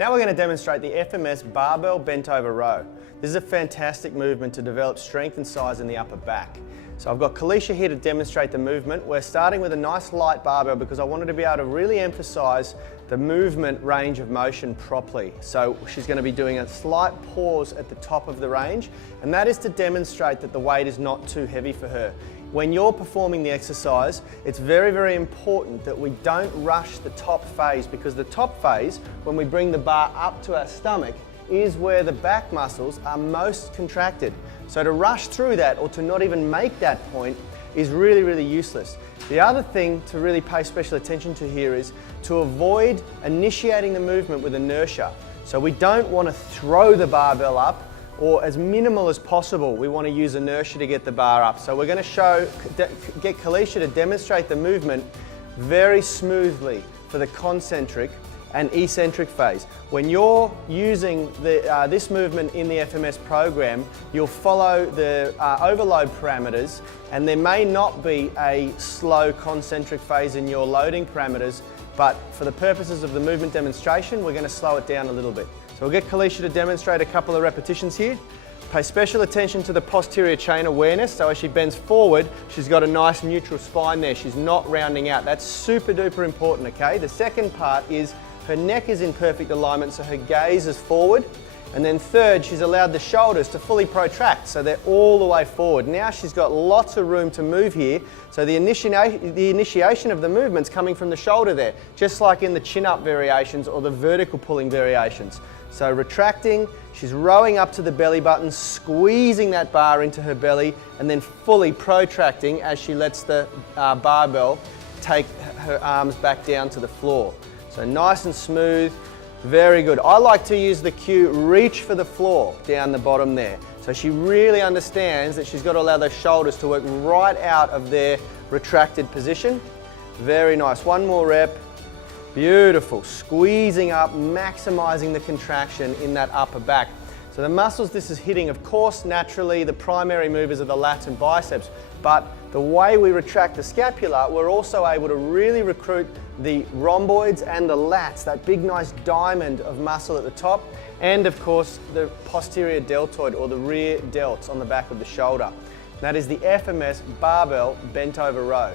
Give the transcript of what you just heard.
Now we're going to demonstrate the FMS barbell bent over row. This is a fantastic movement to develop strength and size in the upper back. So I've got Kalisha here to demonstrate the movement. We're starting with a nice light barbell because I wanted to be able to really emphasize the movement range of motion properly. So she's going to be doing a slight pause at the top of the range, and that is to demonstrate that the weight is not too heavy for her. When you're performing the exercise, it's very, very important that we don't rush the top phase, because the top phase, when we bring the bar up to our stomach, is where the back muscles are most contracted. So to rush through that or to not even make that point is really, really useless. The other thing to really pay special attention to here is to avoid initiating the movement with inertia. So we don't want to throw the barbell up, or as minimal as possible, we want to use inertia to get the bar up. So we're going to get Kalisha to demonstrate the movement very smoothly for the concentric and eccentric phase. When you're using this movement in the FMS program, you'll follow the overload parameters, and there may not be a slow concentric phase in your loading parameters, but for the purposes of the movement demonstration, we're going to slow it down a little bit. So we'll get Kalisha to demonstrate a couple of repetitions here. Pay special attention to the posterior chain awareness. So as she bends forward, she's got a nice neutral spine there. She's not rounding out. That's super duper important, okay? The second part is her neck is in perfect alignment, so her gaze is forward. And then third, she's allowed the shoulders to fully protract, so they're all the way forward. Now she's got lots of room to move here, so the initiation of the movement's coming from the shoulder there, just like in the chin-up variations or the vertical pulling variations. So retracting, she's rowing up to the belly button, squeezing that bar into her belly, and then fully protracting as she lets the barbell take her arms back down to the floor. So nice and smooth. Very good. I like to use the cue, reach for the floor down the bottom there. So she really understands that she's got to allow those shoulders to work right out of their retracted position. Very nice. One more rep. Beautiful. Squeezing up, maximizing the contraction in that upper back. So the muscles this is hitting, of course, naturally the primary movers are the lats and biceps, but the way we retract the scapula, we're also able to really recruit the rhomboids and the lats, that big nice diamond of muscle at the top, and of course the posterior deltoid or the rear delts on the back of the shoulder. That is the FMS barbell bent over row.